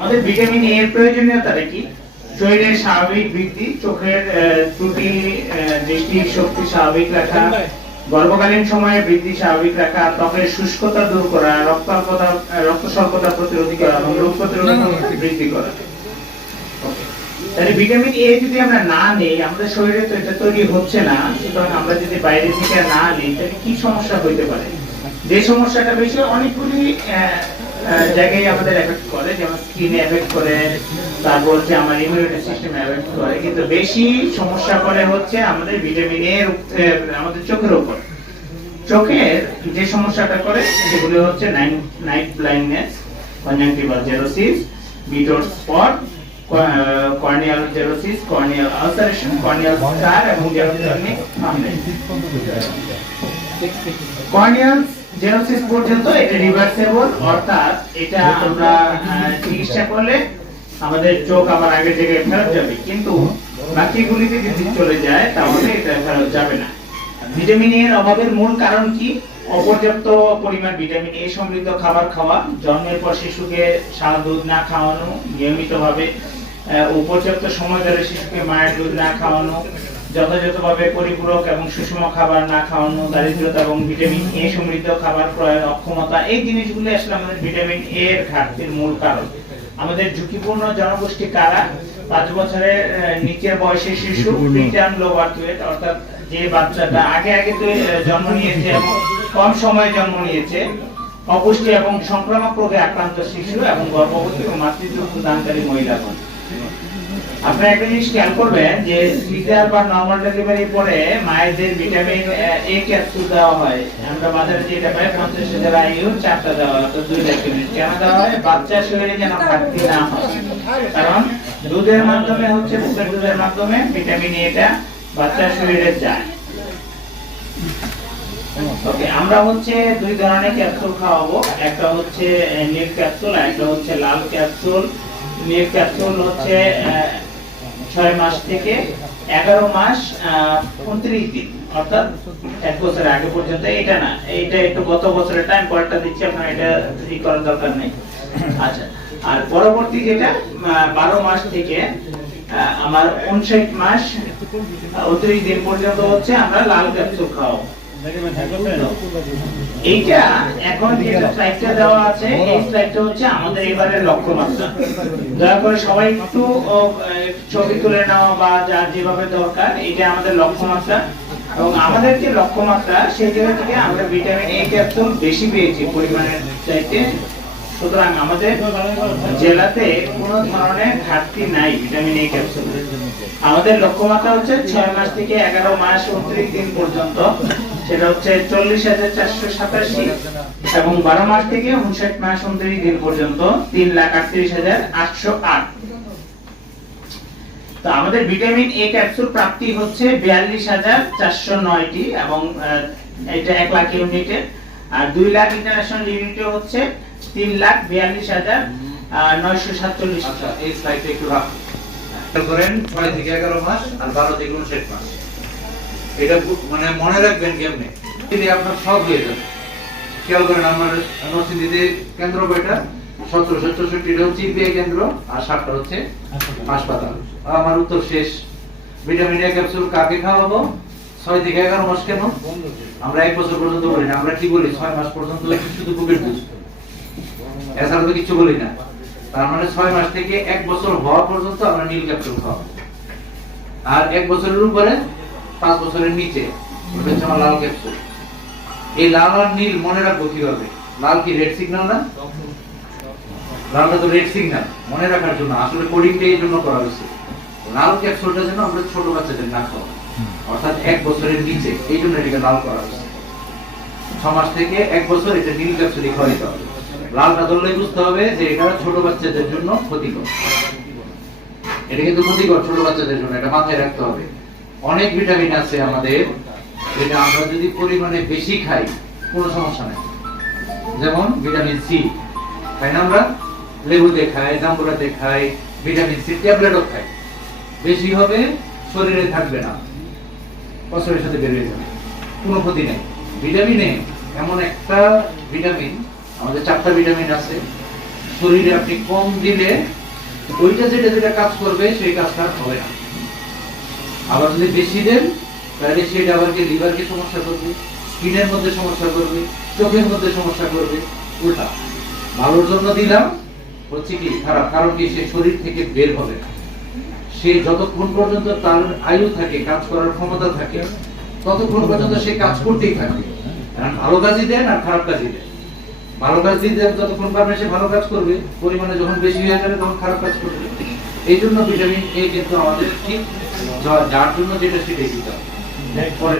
আমাদের vitamin A এর প্রয়োজনীয়তাটা কি? শরীরের স্বাভাবিক বৃদ্ধি চোখের ত্রুটি দৃষ্টি শক্তি স্বাভাবিক রাখা গর্ভকালীন সময়ে বৃদ্ধি স্বাভাবিক রাখা ত্বকের শুষ্কতা দূর করা রক্তাল্পতা রক্ত স্বল্পতা প্রতিরোধী করা এবং রোগ প্রতিরোধ বৃদ্ধি করা। তাহলে ভিটামিন এ যদি আমরা না নেই আমাদের শরীরে তো এটা তৈরি হচ্ছে না সুতরাং আমরা যদি বাইরে থেকে না নিই তাহলে কি সমস্যা হইতে পারে? যে সমস্যাটা বেশি অনেকগুলি জায়গায় আমাদের এফেক্ট করে যেমন স্কিনে এফেক্ট করে তারপর হচ্ছে আমার ইমিউনিটি সিস্টেম এফেক্ট করে। কিন্তু বেশি সমস্যা করে হচ্ছে আমাদের ভিটামিন এর আমাদের চোখের উপর। চোখের যে সমস্যাটা করে সেগুলো হচ্ছে night blindness conjunctival xerosis Bitot's spot corneal xerosis corneal ulceration corneal scar এবং জেরোথেরমিক কর্নিয়াল জেরোসিস পর্যন্ত এটা রিভার্সেবল অর্থাৎ এটা আমরা চিকিৎসা করলে আমাদের চোখ আবার আগের জায়গায় ফেরত যাবে। কিন্তু বাকিগুলিতে যদি চলে যায়, তাহলে এটা ফেরত যাবে না। ভিটামিন এর অভাবের মূল কারণ কি? অপর্যাপ্ত পরিমাণ ভিটামিন এ সমৃদ্ধ খাবার খাওয়া, জন্মের পর শিশুকে সারা, দুধ না খাওয়ানো, নিয়মিতভাবে পর্যাপ্ত সময় ধরে শিশুকে মায়ের দুধ না খাওয়ানো যথাযথভাবে পরিপূরক এবং সুষম খাবার না খাওয়ানো দারিদ্রতা এবং ভিটামিন এ সমৃদ্ধ খাবার ক্রয়ের অক্ষমতা এই জিনিসগুলো আসলে আমাদের ভিটামিন এ এর ঘাটতির মূল কারণ। আমাদের ঝুঁকিপূর্ণ জনগোষ্ঠী কারা? পাঁচ বছরের নিচের বয়সের শিশু প্রিটার্ম লো বার্থ ওয়েট অর্থাৎ যে বাচ্চাটা আগে আগে তো জন্ম নিয়েছে এবং কম সময়ে জন্ম নিয়েছে অপুষ্টি এবং সংক্রামক রোগে আক্রান্ত শিশু এবং গর্ভবতী ও মাতৃত্ব দানকারী মহিলাগণ আপনি একটা জিনিস খেয়াল করবেন যে সিজার বা নর্মাল ডেলিভারি পরে মায়েদের ভিটামিন এ ক্যাপসুল দেওয়া হয়। আমরা বাজারে যেটা পাই, পঞ্চাশ হাজার চারটা দেওয়া হয় তো দুই লাখ ইউনিট কেন দেওয়া হয়? বাচ্চার শরীরে যেন ঘাটতি না হয়। কারণ দুধের মাধ্যমে হচ্ছে বুকের দুধের মাধ্যমে ভিটামিন এটা বাচ্চার শরীরে যায়। ওকে আমরা হচ্ছে দুই ধরনের ক্যাপসুল খাওয়াবো। একটা হচ্ছে নীল ক্যাপসুল একটা হচ্ছে লাল ক্যাপসুল নীল ক্যাপসুল হচ্ছে ছয় মাস থেকে এগারো মাস উনত্রিশ দিন। অর্থাৎ এক বছর আগে পর্যন্ত। এটা না এইটা একটু গত বছরের টাইম পরেরটা দিচ্ছি, আপনার এটা ই করার দরকার নেই। আচ্ছা আর পরবর্তী যেটা বারো মাস থেকে আমার উনষাট মাস উনত্রিশ দিন পর্যন্ত হচ্ছে আমরা লাল ক্যাপসুল খাওয়াবো। সুতরাং আমাদের জেলাতে কোনো ধরনের ঘাটতি নাই ভিটামিন এ ক্যাপসুল আমাদের লক্ষ্যমাত্রা হচ্ছে ছয় মাস থেকে এগারো মাস, উনত্রিশ দিন পর্যন্ত। সেটা হচ্ছে চল্লিশ হাজার চারশো সাতাশি এবং বারো মাস থেকে উনষাট মাস উনত্রিশ দিন পর্যন্ত তিন লাখ আটত্রিশ হাজার আটশো আট। তো আমাদের ভিটামিন এ ক্যাপসুল প্রাপ্তি হচ্ছে বিয়াল্লিশ হাজার চারশো নয়টি এবং এটা এক লাখ ইউনিটে। আর দুই লাখ ইন্টারন্যাশনাল ইউনিটে হচ্ছে তিন লাখ বিয়াল্লিশ হাজার নয়শো সাতচল্লিশ আচ্ছা এই স্লাইডটা একটু রাখুন। করেন, ছয় থেকে এগারো মাস আর বারো থেকে উনষাট মাস। এটা মানে মনে রাখবেন কেমনে? যদি আপনার সব হয়ে যাবে। খেয়াল করেন, আমার নরসিংদীতে কেন্দ্র কয়টা? সতেরোশো চৌষট্টিটা হচ্ছে ইপিআই কেন্দ্র আর সাতটা হচ্ছে হাসপাতাল। আমার উত্তর শেষ। ভিটামিন এ ক্যাপসুল কাকে খাওয়াবো? ছয় থেকে এগারো মাস কেন? আমরা এক বছর পর্যন্ত বলি না, আমরা কি বলি? ছয় মাস পর্যন্ত শুধু বুকের দুধ। এছাড়া তো কিছু বলি না। তার মানে ছয় মাস থেকে এক বছর হওয়া পর্যন্ত আমরা নীল ক্যাপসুল খাওয়াবো। আর এক বছরের উপরে পাঁচ বছরের নিচে লাল ক্যাপসুল এই লাল আর নীল মনে রাখব কীভাবে? লাল কি রেড সিগন্যাল না? লালটা তো রেড সিগন্যাল মনে রাখার জন্য। আসলে কোডিংটা এই জন্য করা হয়েছে। লাল ক্যাপসুলটা যেন আমরা ছোট বাচ্চাদের না খাওয়া অর্থাৎ এক বছরের নিচে, এই জন্য এটাকে লাল করা হয়েছে। ছ মাস থেকে এক বছর এটা নীল ক্যাপসুলই খাওয়াইতে হবে। লালটা ধরলে বুঝতে হবে যে এটা ছোট বাচ্চাদের জন্য ক্ষতিকর। এটা কিন্তু ক্ষতিকর ছোট বাচ্চাদের জন্য, এটা মাথায় রাখতে হবে। অনেক ভিটামিন আছে আমাদের, যেটা আমরা যদি পরিমাণে বেশি খাই, কোনো সমস্যা নেই। যেমন ভিটামিন সি, তাই না আমরা? লেবুতে খাই জাম্বুরাতে খাই, ভিটামিন সি ট্যাবলেটও খাই। বেশি হবে, শরীরে থাকবে না। বছরের সাথে বেরিয়ে যাবে। কোনো ক্ষতি নেই। ভিটামিন এমন একটা ভিটামিন, আমাদের চারটা ভিটামিন আছে। শরীরে আপনি কম দিলে, ওইটা যেটা যেটা কাজ করবে, সেই কাজটা হবে না। আবার যদি বেশি দেন, তাহলে সেটা আবার কি লিভারকে সমস্যা করবে? স্কিনের মধ্যে সমস্যা করবে, চোখের মধ্যে সমস্যা করবে, উল্টা। ভালোর জন্য দিলাম, হচ্ছে কি, খারাপ। কারণ কি, সে শরীর থেকে বের হবে না। সে যতক্ষণ পর্যন্ত তার আয়ু থাকে, কাজ করার ক্ষমতা থাকে, ততক্ষণ পর্যন্ত সে কাজ করতেই থাকে। কারণ ভালো কাজই দেন আর খারাপ কাজই দেন। ভালো কাজ দিয়ে দিতে যতক্ষণ পারবে সে ভালো কাজ করবে। পরিমাণে যখন বেশি হয়ে যাবে, তখন খারাপ কাজ করবে। এই জন্য ভিটামিন এ কিন্তু আমাদের ঠিক যার জন্য যেটা সেটাই দিতে হবে। পরে